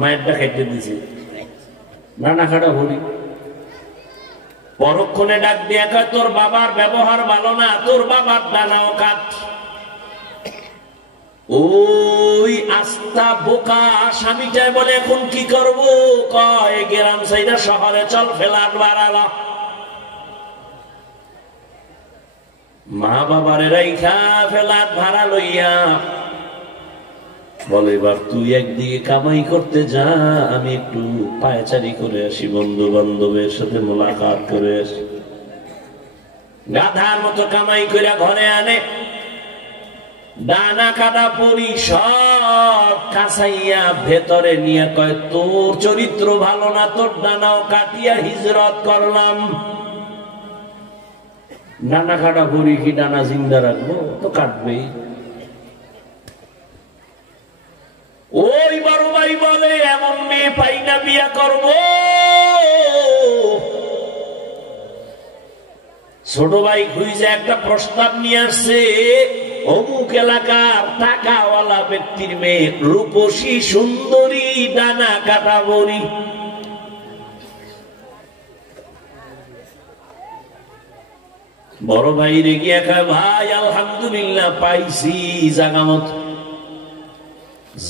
মায়েরটা খাইতে দিছে নানা খাটা হলি পরক্ষণে ডাক দিয়া কয় তোর বাবার ব্যবহার ভালো না, তোর বাবার ডানাও কাট। ওই আস্তা বোকা স্বামীটাই বলে এখন কি করবো? কয় গ্রাম সাইডা শহরে চল, ফ্ল্যাট বাড়ালো। মা বাবার রাইখা ফ্ল্যাট ভাড়া লইয়া বলে এবার তুই একদিকে কামাই করতে যা, আমি একটু পায়চারি করে আসি, বন্ধু বান্ধবের সাথে মোলাকাত করে আসি। গাধার মতো কামাই করে ঘরে আনে, ডানা কাটা পরি সব কাছাইয়া ভেতরে নিয়ে কয় তোর চরিত্র ভালো না, তোর ডানাও কাটিয়া হিজরত করলাম। ডানা কাটা পরি কি ডানা জিন্দা রাখবো? তো কাটবেই। ওই বড় ভাই বলে এমন মেয়ে পাই না, বিয়া করব। ছোট ভাই খুঁজে একটা প্রস্তাব নিয়ে আসছে, অমুক এলাকার টাকাওয়ালা ব্যক্তির মেয়ে, রূপসী সুন্দরী, ডানা কাটা বড়ি। বড় ভাই রেগিয়া খায়, ভাই আলহামদুলিল্লাহ পাইছি জাগামত,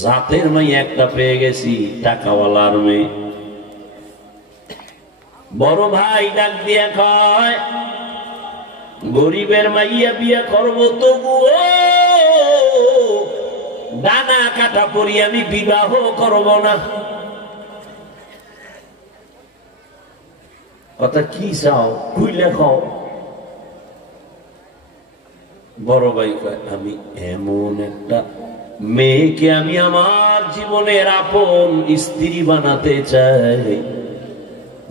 জাতের মাই একটা পেয়ে গেছি, টাকাওয়ালার মেয়ে। বড় ভাই ডাক দিয়া কয় গরিবের মাইয়া বিয়া করবো, তবুও ডানা কাটা পরি আমি বিবাহ করব না। কথা কি চাও খুইলে খাও। বড় ভাই কয় আমি এমন একটা মেয়েকে আমি আমার জীবনের আপন স্ত্রী বানাতে চাই,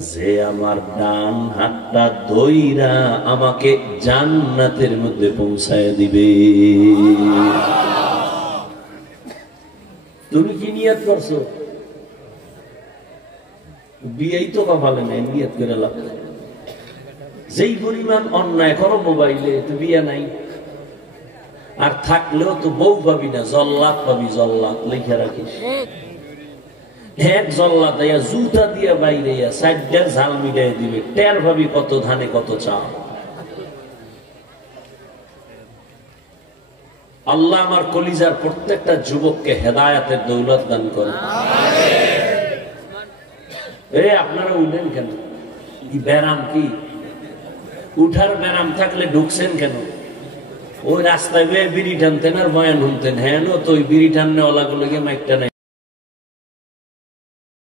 যে আমার ডান হাতটা ধইরা আমাকে জান্নাতের মধ্যে পৌঁছায় দিবে। তুমি কি নিয়ত করছো? বিয়েই তো কপালে নেই, নিয়ত করে লাভ। যেই পরিমাণ অন্যায় করো মোবাইলে, তো বিয়ে নাই। আর থাকলেও তো বউ পাবি না, জল্লাদ পাবি, জল্লাদ লিখে রাখিস। এক জল্লাদ জুতা দিয়ে বাইরে সাইডটা ঝাল মিটাই দিবে, টের ভাবি কত ধানে কত চাও। আল্লাহ আমার কলিজার প্রত্যেকটা যুবককে হেদায়েতের দৌলত দান করে। আপনারা উঠেন কেন? ব্যারাম কি? উঠার ব্যারাম থাকলে ঢুকছেন কেন? ওই রাস্তায় বিড়ি টানতেন আর বয়ান শুনতেন। হ্যাঁ তো ওই বিড়ি টাননেওয়ালা গুলোকে মাইকটা